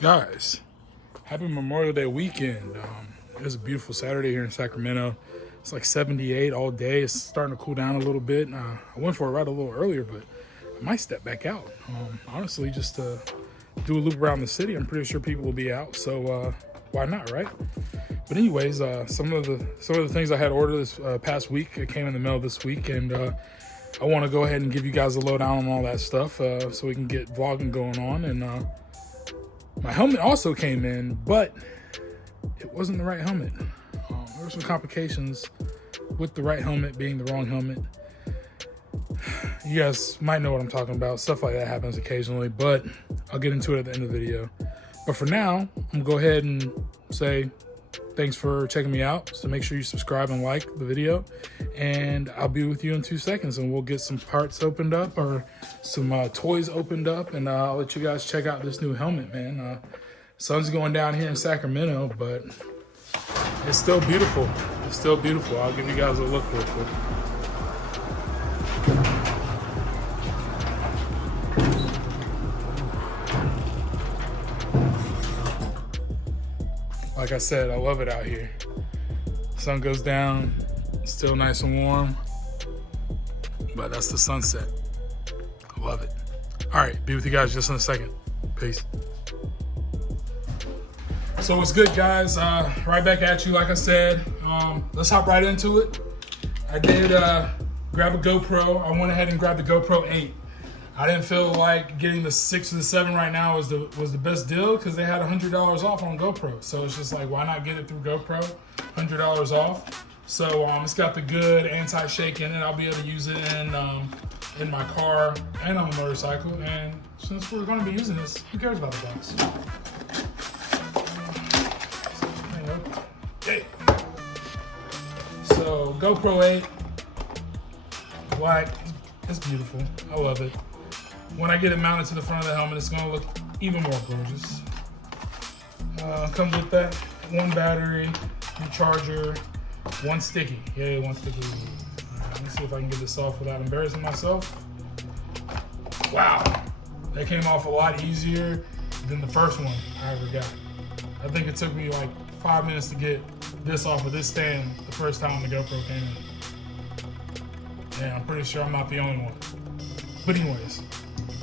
Guys, happy Memorial Day weekend. It was a beautiful Saturday here in Sacramento. It's like 78 all day. It's starting to cool down a little bit. I went for a ride a little earlier, but I might step back out. Honestly, just to do a loop around the city. I'm pretty sure people will be out, so why not, right? But anyways, some of the things I had ordered this past week came in the mail this week, and I want to go ahead and give you guys a lowdown on all that stuff so we can get vlogging going on. And my helmet also came in, but it wasn't the right helmet. There were some complications with the right helmet being the wrong helmet. You guys might know what I'm talking about. Stuff like that happens occasionally, but I'll get into it at the end of the video. But for now, I'm gonna go ahead and say thanks for checking me out. So make sure you subscribe and like the video, and I'll be with you in 2 seconds, and we'll get some parts opened up or some toys opened up, and I'll let you guys check out this new helmet, man. Sun's going down here in Sacramento, but it's still beautiful. It's still beautiful. I'll give you guys a look real quick. Like I said, I love it out here. Sun goes down, it's still nice and warm, but that's the sunset. I love it. All right, be with you guys just in a second. Peace. So what's good, guys? Right back at you, like I said. Let's hop right into it. I did grab a GoPro. I went ahead and grabbed the GoPro 8. I didn't feel like getting the 6 or the 7 right now was the best deal because they had $100 off on GoPro. So it's just like, why not get it through GoPro? $100 off. So it's got the good anti-shake in it. I'll be able to use it in my car and on a motorcycle. And since we're going to be using this, who cares about the box? Okay. So GoPro 8, black, it's beautiful. I love it. When I get it mounted to the front of the helmet, it's gonna look even more gorgeous. Comes with that one battery, one charger, one sticky. Yeah, one sticky. All right, let me see if I can get this off without embarrassing myself. Wow, that came off a lot easier than the first one I ever got. I think it took me like 5 minutes to get this off of this stand the first time the GoPro came in. Yeah, I'm pretty sure I'm not the only one. But anyways,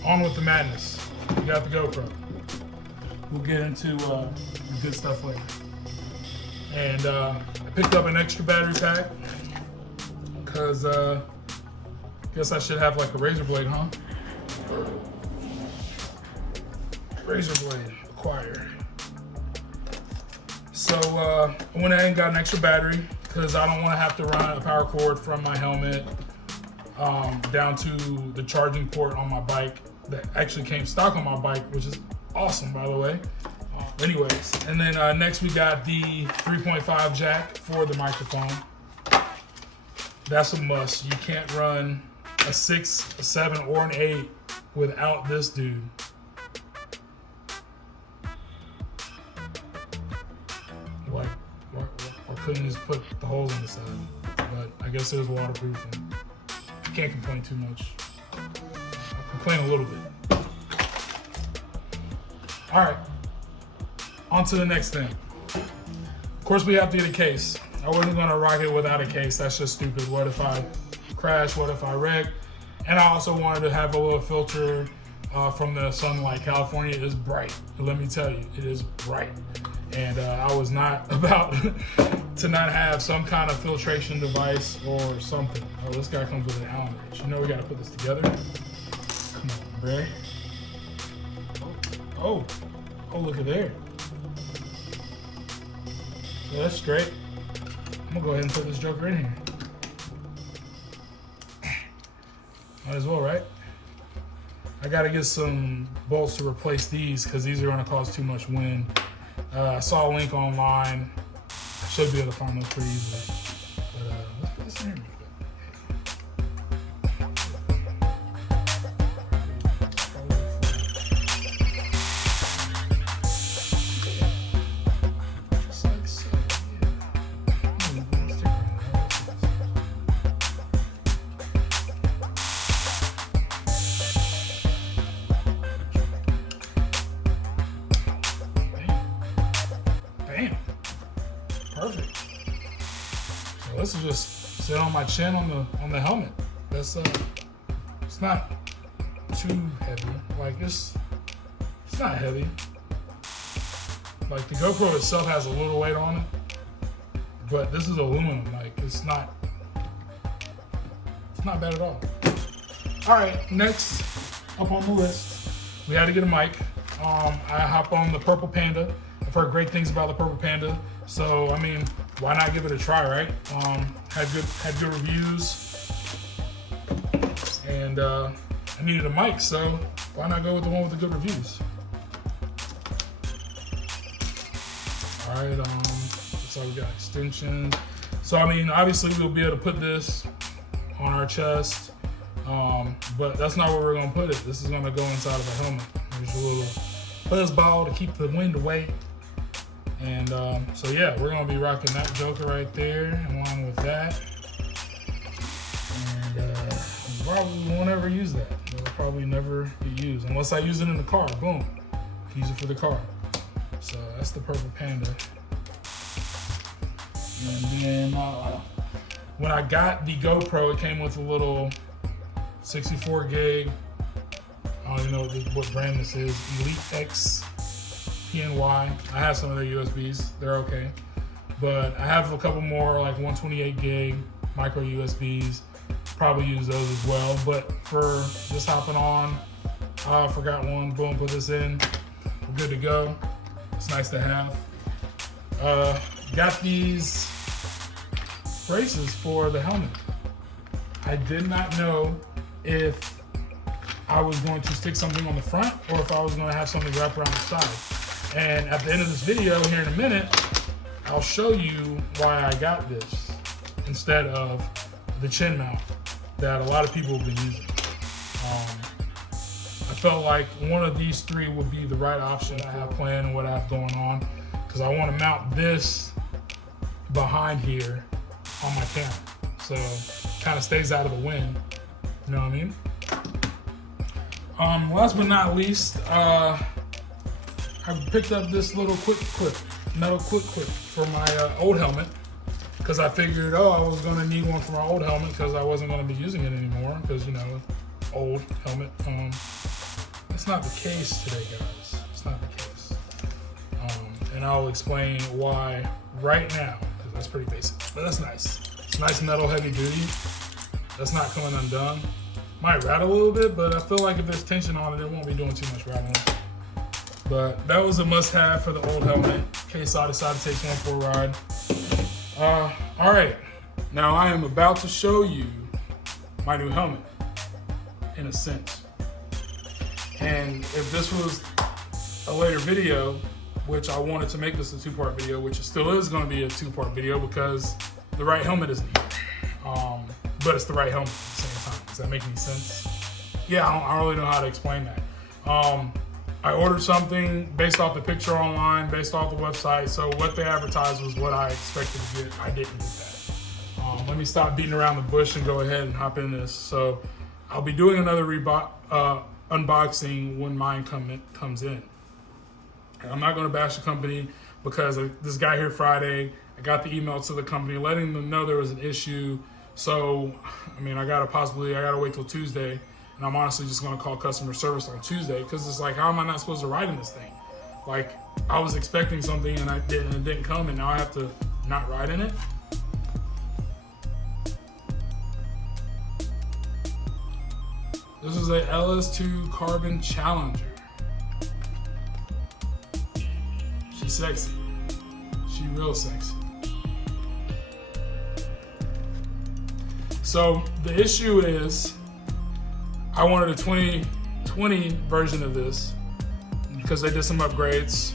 on with the madness. We got the GoPro. We'll get into the good stuff later. And I picked up an extra battery pack because I guess I should have like a razor blade, huh? Razor blade acquired. So I went ahead and got an extra battery because I don't want to have to run a power cord from my helmet down to the charging port on my bike that actually came stock on my bike, which is awesome, by the way. Anyways, and then next we got the 3.5 jack for the microphone. That's a must. You can't run a 6, a 7, or an 8 without this dude. Why couldn't you just put the holes in the side? But I guess it was waterproofing. Can't complain too much. I'll complain a little bit. All right, on to the next thing. Of course, we have to get a case. I wasn't gonna rock it without a case. That's just stupid. What if I crash? What if I wreck? And I also wanted to have a little filter from the sunlight. California is bright. Let me tell you, it is bright. And I was not about to not have some kind of filtration device or something. Oh, this guy comes with an Allen wrench. You know we gotta put this together. Come on, Bray. Oh, look at there. So that's straight. I'm gonna go ahead and put this joker in here. Might as well, right? I gotta get some bolts to replace these because these are gonna cause too much wind. I saw a link online. I should be able to find those pretty easily. But let's put this in here. this will just sit on my chin on the helmet. That's it's not too heavy. Like it's not heavy. Like the GoPro itself has a little weight on it, but this is aluminum. Like it's not bad at all. All right, next up on the list, we had to get a mic. I hop on the Purple Panda. I've heard great things about the Purple Panda, so I mean, why not give it a try, right? Had good reviews, and I needed a mic, so why not go with the one with the good reviews? All right, looks like we got extensions. So I mean, obviously we'll be able to put this on our chest, but that's not where we're gonna put it. This is gonna go inside of the helmet. There's a little fuzz ball to keep the wind away. And so yeah, we're gonna be rocking that joker right there along with that. And probably won't ever use that. It'll probably never be used unless I use it in the car. Boom, use it for the car. So that's the Purple Panda. And then when I got the GoPro, it came with a little 64 gig. I don't even know what brand this is. Elite X Pt.1. I have some of their USBs. They're okay. But I have a couple more like 128 gig micro USBs. Probably use those as well. But for just hopping on, I forgot one. Boom, put this in. We're good to go. It's nice to have. Got these braces for the helmet. I did not know if I was going to stick something on the front or if I was going to have something wrapped around the side. And at the end of this video here in a minute, I'll show you why I got this instead of the chin mount that a lot of people have been using. I felt like one of these three would be the right option I have planned and what I have going on, because I want to mount this behind here on my camera, so it kind of stays out of the wind. You know what I mean? Last but not least, I picked up this little metal quick clip for my old helmet, because I figured, I was going to need one for my old helmet because I wasn't going to be using it anymore, because, you know, old helmet. That's not the case today, guys. It's not the case. And I'll explain why right now, because that's pretty basic. But that's nice. It's nice metal, heavy duty. That's not coming undone. Might rattle a little bit, but I feel like if there's tension on it, it won't be doing too much rattling. But that was a must-have for the old helmet, in case I decide to take one for a ride. All right, now I am about to show you my new helmet, in a sense. And if this was a later video, which I wanted to make this a two-part video, which it still is going to be a two-part video because the right helmet isn't here. But it's the right helmet at the same time. Does that make any sense? Yeah, I don't really know how to explain that. I ordered something based off the picture online, based off the website. So what they advertised was what I expected to get. I didn't get that. Let me stop beating around the bush and go ahead and hop in this. So I'll be doing another unboxing when mine comes in. And I'm not going to bash the company because this guy here Friday, I got the email to the company letting them know there was an issue. So, I mean, I gotta wait till Tuesday, and I'm honestly just gonna call customer service on Tuesday, because it's like, how am I not supposed to ride in this thing? Like, I was expecting something and it didn't come, and now I have to not ride in it. This is a LS2 Carbon Challenger. She's sexy. She real sexy. So the issue is, I wanted a 2020 version of this because they did some upgrades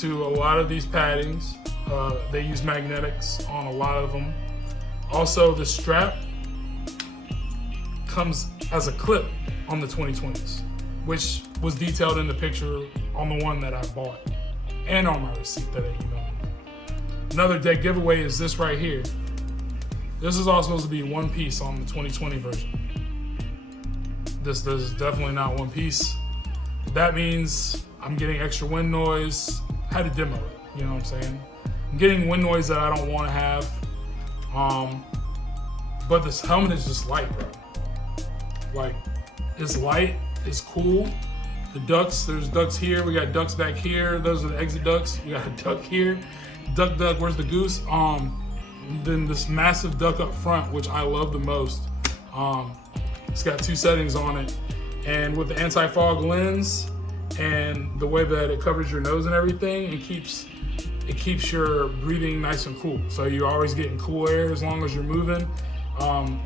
to a lot of these paddings. They use magnetics on a lot of them. Also, the strap comes as a clip on the 2020s, which was detailed in the picture on the one that I bought and on my receipt that they emailed me. Another dead giveaway is this right here. This is all supposed to be one piece on the 2020 version. This is definitely not one piece. That means I'm getting extra wind noise. I had to demo it, you know what I'm saying? I'm getting wind noise that I don't want to have. But this helmet is just light, bro. Like, it's light, it's cool. The ducts, there's ducts here, we got ducts back here. Those are the exit ducts. We got a duck here. Duck, where's the goose? Then this massive duck up front, which I love the most. It's got 2 settings on it. And with the anti-fog lens and the way that it covers your nose and everything, it keeps your breathing nice and cool. So you're always getting cool air as long as you're moving.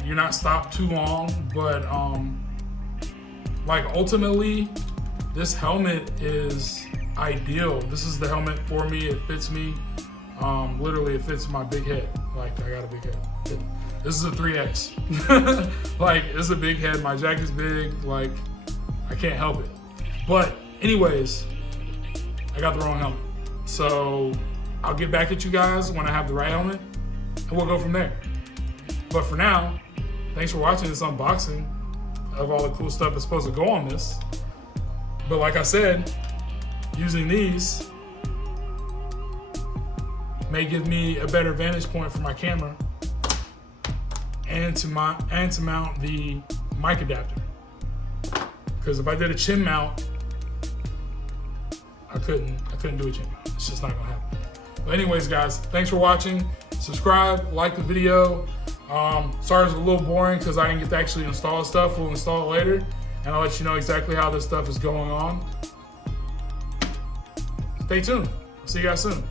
You're not stopped too long, but like ultimately, this helmet is ideal. This is the helmet for me. It fits me. Literally, it fits my big head. Like, I got a big head. This is a 3X. Like, it's a big head. My jacket's big. Like, I can't help it. But anyways, I got the wrong helmet. So I'll get back at you guys when I have the right helmet, and we'll go from there. But for now, thanks for watching this unboxing of all the cool stuff that's supposed to go on this. But like I said, using these may give me a better vantage point for my camera and to mount the mic adapter. Because if I did a chin mount, I couldn't do a chin mount. It's just not gonna happen. But anyways, guys, thanks for watching. Subscribe, like the video. Sorry it's a little boring because I didn't get to actually install stuff. We'll install it later, and I'll let you know exactly how this stuff is going on. Stay tuned. See you guys soon.